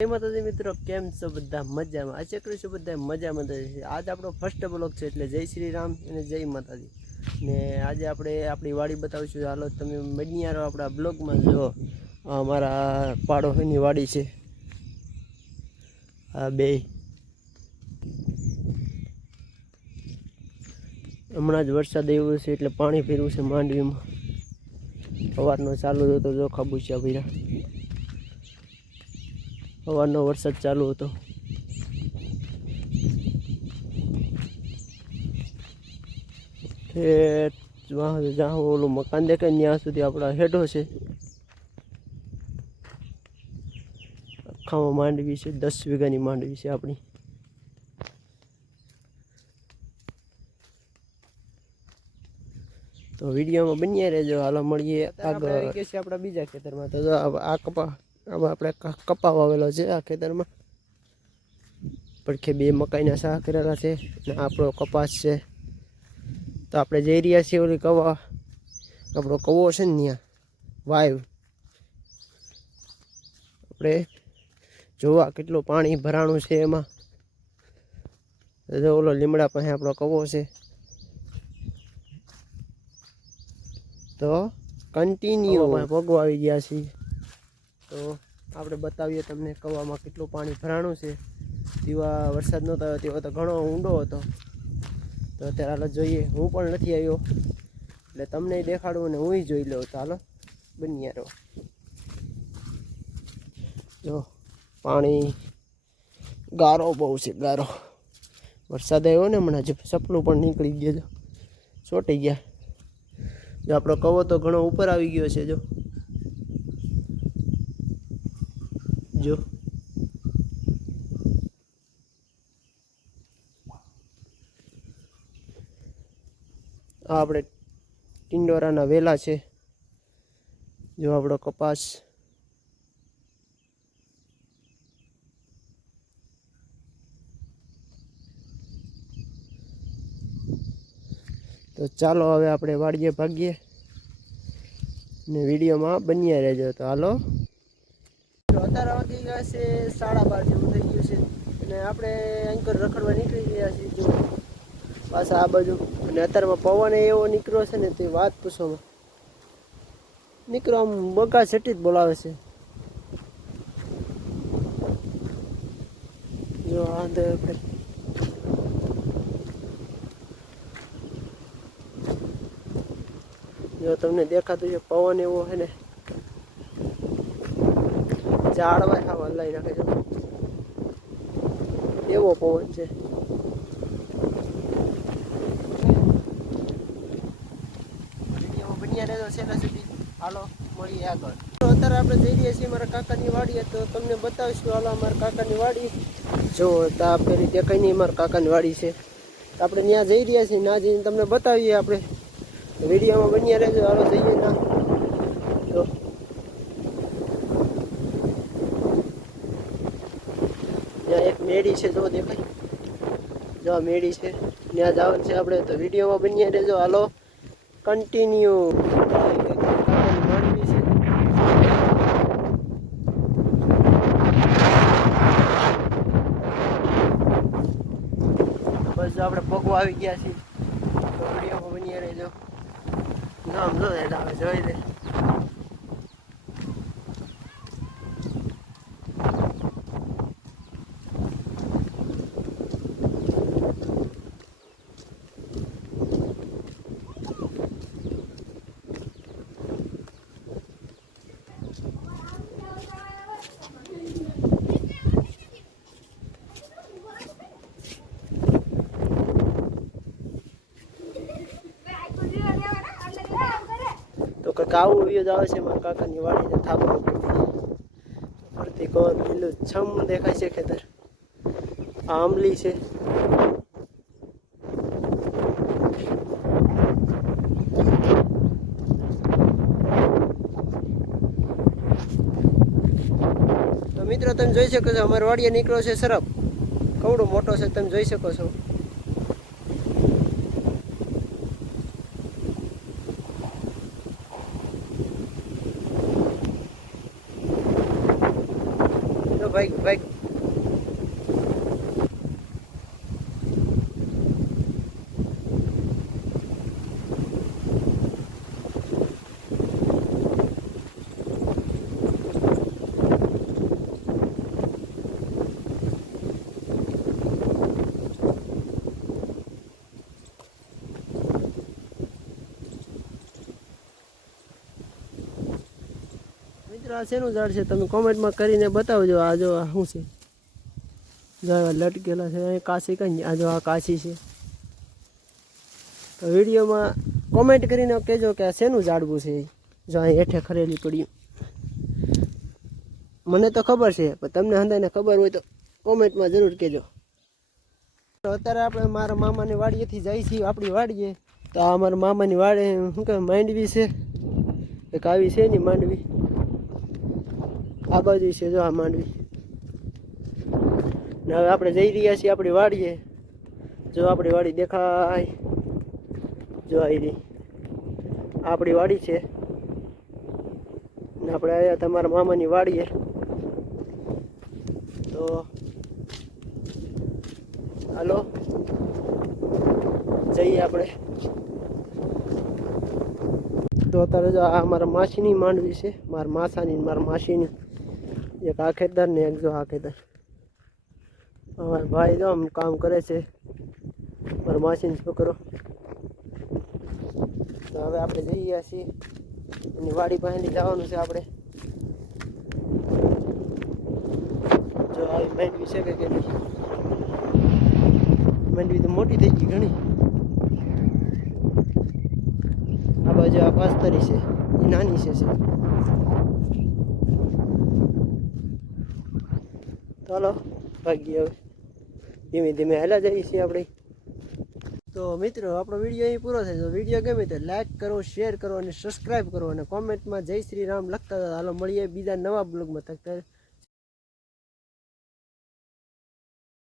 જય માતાજી મિત્રો, કેમ છો બધા? મજામાં? આશા કરું છું બધા મજામાં છે। આજ આપણો ફર્સ્ટ બ્લોગ છે, એટલે જય શ્રી રામ અને જય માતાજી। ને આજે આપણે આપણી વાડી બતાવીશું। હાલો તમે બન્યા રહો આપણા બ્લોગમાં। જો અમારા પાડોશીની વાડી છે। આ બે હમણાં જ વરસાદ આવ્યો છે, એટલે પાણી ફેરવું છે માંડવીમાં। સવારનો ચાલુ હતો, જો ખાબુચિયા ભર્યા। સવારનો વરસાદ ચાલુ હતો। જ્યાં ઓલું મકાન દેખાય ત્યાં સુધી આપણા હેઠો છે। આખામાં માંડવી છે, 10 વીઘાની માંડવી છે આપણી। તો વિડીયોમાં બન્યા રહેજો। હાલો મળીએ આગળ। આવી ગયા છે આપણા બીજા ખેતરમાં। તો આ કપા આમાં આપણે કપા વાવેલો છે આ ખેતરમાં। પડખે બે મકાઈના શાક કરેલા છે અને આપણો કપાસ છે। તો આપણે જઈ રહ્યા છીએ ઓલી કવા, આપણો કવો છે ને ત્યાં વાવ, આપણે જોવા કેટલું પાણી ભરાણું છે એમાં। ઓલો લીમડા પાસે આપણો કવો છે। તો કન્ટિન્યુ ભોગવા આવી ગયા છીએ। તો આપણે બતાવીએ તમને કવામાં કેટલું પાણી ભરાણું છે। તેવા વરસાદ નહોતો આવ્યો, તેવો તો ઘણો ઊંડો હતો। તો અત્યારે હાલો જોઈએ। હું પણ નથી આવ્યો એટલે તમને દેખાડું અને હું જોઈ લઉં। તો હાલો બન્યા રહો। જો પાણી ગારો બહુ છે, ગારો। વરસાદ આવ્યો ને હમણાં, જે સપનું પણ નીકળી ગયું, ચોંટી ગયા। જો આપણો કવો તો ઘણો ઉપર આવી ગયો છે। જો આ આપણે ટિંડોરાના વેલા છે। જો આપણો કપાસ, તો ચાલો હવે આપણે વાડીએ ભાગીએ ને વિડીયોમાં બન્યા રહેજો। તો હાલો, અત્યારે વાગી ગયા છે 12:30 જેવું થઈ ગયું છે અને આપણે અંકર રખડવા નીકળી ગયા છીએ। જો પાછા આ બાજુ, અને અત્યારમાં પવન એવો નીકળ્યો છે ને તે વાત પૂછોમાં। નીકળો આમ બગા છટી જ બોલાવે છે। જો આ જો તમને દેખાતું છે પવન એવો છે ને, ઝાડવા ખાવા લઈ નાખે છે, એવો પવન છે। વિડીયોમાં બન્યા રહેજો છેલ્લા સુધી। હાલો મળીએ આગળ। તો અત્યારે આપણે જઈ રહ્યા છીએ મારા કાકાની વાડીએ। તો તમને બતાવીશું। હાલો અમારા કાકાની વાડી જો તા પેલી દેખાય નહીં, મારા કાકાની વાડી છે। તો આપણે ત્યાં જઈ રહ્યા છીએ, ના જઈને તમને બતાવીએ આપણે। વિડીયોમાં બન્યા રહેજો। હાલો જઈએ ના। તો ત્યાં એક મેડી છે, જો દેખાય, જો આ મેડી છે, ત્યાં જવાનું છે આપણે। તો વિડીયોમાં બન્યા રહેજો। હાલો કન્ટિન્યુ। બસ જો આપણે ભોગવા આવી ગયા છીએ। તો વિડીયોમાં બન્યા રહેજો। આમ જો આવે જોઈ લે। તો કંઈક આવું વ્યૂઝ આવે છે મારા કાકાની વાડીને થાબા ફરતી કોર લીલું છમ દેખાય છે ખેતર। આ આંબલી છે। તો મિત્રો તમે જોઈ શકો છો અમારા વાડીએ નીકળ્યો છે સરપ, કવડો મોટો છે, તમે જોઈ શકો છો। ભાઈ ભાઈ મિત્રો આ શેનું ઝાડ છે તમે કોમેન્ટમાં કરીને બતાવજો. આ જો આ શું છે, જો લટકેલા છે અહીં કાશી કઈ, આ જો આ કાશી છે. તો વિડીયોમાં કોમેન્ટ કરીને કહેજો કે આ શેનું ઝાડવું છે. જો અહીં હેઠે ખરેલી પડ્યું, મને તો ખબર છે પણ તમને હંધાઈને ખબર હોય તો કોમેન્ટમાં જરૂર કહેજો. તો અત્યારે આપણે મારા મામાની વાડીએથી જઈએ છીએ આપણી વાડીએ. તો આ મારા મામાની વાડી શું કહે માંડવી છે, એક આવી છે ની માંડવી, આ બાજુ છે જો આ માંડવી. ને હવે આપણે જઈ રહ્યા છીએ આપણી વાડીએ. જો આપણી વાડી દેખાય, જો આવી રહી આપણી વાડી છે ને આપણે આવ્યા તમારા મામાની વાડીએ. તો હાલો જઈએ આપણે. તો અત્યારે જો આ મારા માસીની માંડવી છે, મારા માસાની મારા માસીની. એક આ ખેતર ને એક જો આ ખેતર. અમારા ભાઈ જો આમ કામ કરે છે, મારા માસીનો છોકરો. તો હવે આપણે જઈ રહ્યા છીએ એની વાડી પાસેથી જવાનું છે આપણે. જો આવી માંડવી છે કે નહીં, માંડવી તો મોટી થઈ ગઈ ઘણી. આ બાજુ આ પાસ્તરી છે, એ નાની છે. ચાલો ભાગીએ હવે, ધીમે ધીમે હાલ્યા જઈએ છીએ આપણે. તો મિત્રો આપણો વિડીયો અહીં પૂરો થાય. તો વિડીયો ગમે તો લાઈક કરો, શેર કરો અને સબસ્ક્રાઈબ કરો અને કોમેન્ટમાં જય શ્રી રામ લખતા હતા. હાલો મળીએ બીજા નવા બ્લોગમાં. તક